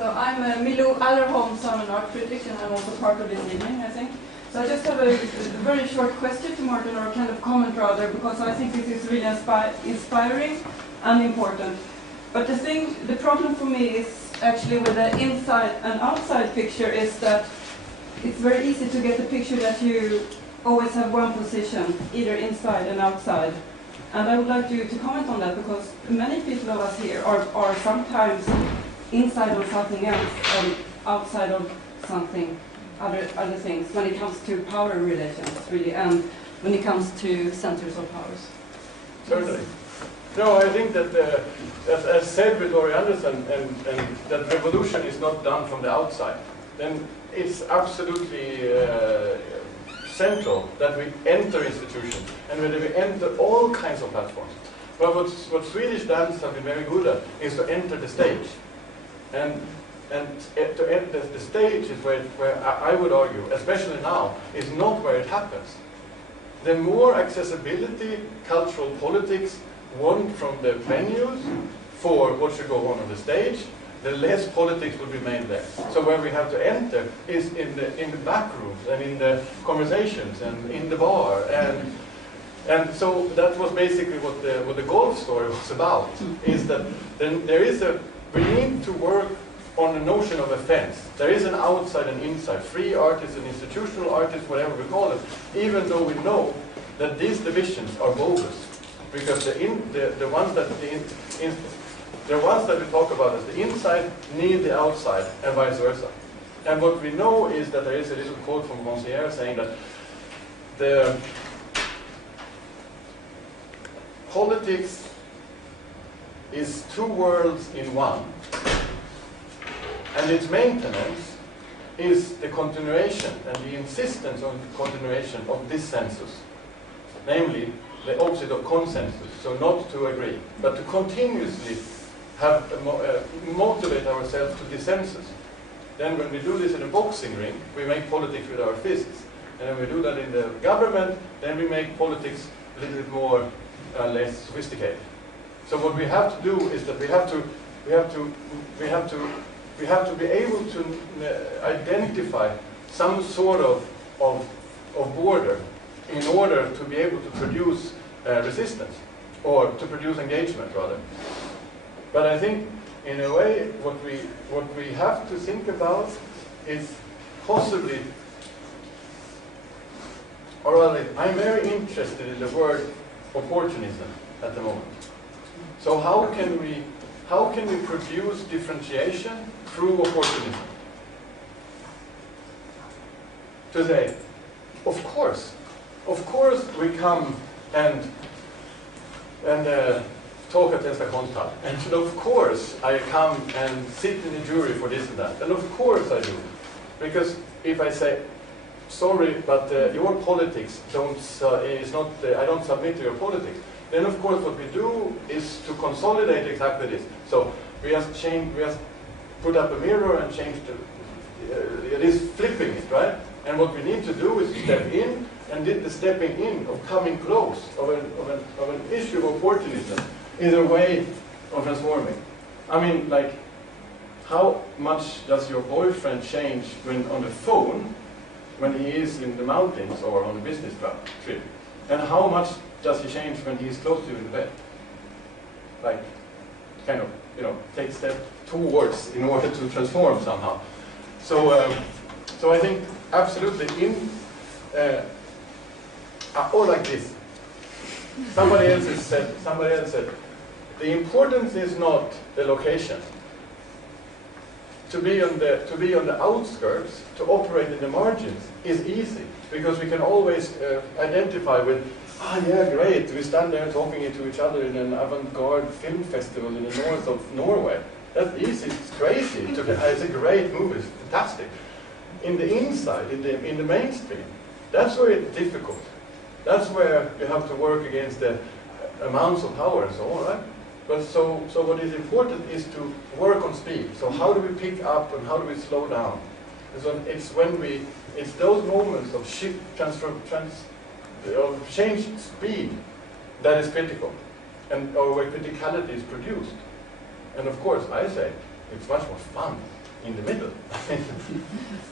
So I'm Milou Allerholm, so I'm an art critic, and I'm also part of this evening, I think. So I just have a very short question to Mårten, or kind of comment rather, because I think this is really inspiring and important. But the problem for me is actually with the inside and outside picture is that it's very easy to get the picture that you always have one position, either inside and outside. And I would like you to comment on that, because many people of us here are sometimes inside of something else and outside of something, other things, when it comes to power relations, really, and when it comes to centers of powers. Certainly. No, I think that, as said with Laurie Anderson, and that revolution is not done from the outside, then it's absolutely central that we enter institutions, and when we enter all kinds of platforms. But what Swedish dancers have been very good at is to enter the stage. And to enter the stage is where I would argue, especially now, is not where it happens. The more accessibility cultural politics want from the venues for what should go on the stage, the less politics will remain there. So where we have to enter is in the back rooms and in the conversations and in the bar, and so that was basically what the golf story was about. Is that then we need to work on the notion of a fence. There is an outside and inside, free artists and institutional artists, whatever we call it, even though we know that these divisions are bogus, because the ones that we talk about as the inside need the outside, and vice versa. And what we know is that there is a little quote from Concierge saying that the politics is two worlds in one, and its maintenance is the continuation and the insistence on the continuation of dissensus, namely the opposite of consensus, so not to agree, but to continuously have motivate ourselves to dissensus. Then when we do this in a boxing ring, we make politics with our fists, and when we do that in the government, then we make politics a little bit more less sophisticated. So what we have to do is that we have to be able to identify some sort of border in order to be able to produce resistance, or to produce engagement rather. But I think in a way what we have to think about is possibly, or rather I'm very interested in the word opportunism at the moment. So how can we produce differentiation through opportunism? To say, of course we come and talk at Tensta Konsthall, and of course I come and sit in the jury for this and that, and of course I do, because if I say, sorry, but your politics I don't submit to your politics, then of course what we do is to consolidate exactly this. So we just put up a mirror and change it is flipping it, right? And what we need to do is step in, and the stepping in of coming close of an issue of opportunism is a way of transforming. I mean, like, how much does your boyfriend change when on the phone when he is in the mountains or on a business trip? And how much does he change when he is close to you in the bed? Like, kind of, take a step towards in order to transform somehow. So, so I think absolutely or like this. Somebody else said, the importance is not the location. To be on the outskirts, to operate in the margins is easy, because we can always identify with, yeah, great, we stand there talking to each other in an avant-garde film festival in the north of Norway. That's easy, it's crazy, it's a great movie, it's fantastic. In the inside, in the mainstream, that's where it's difficult. That's where you have to work against the amounts of power and so on, right? But so what is important is to work on speed. So how do we pick up and how do we slow down? It's those moments of shift, of change speed that is critical, or where criticality is produced. And of course, I say it's much more fun in the middle.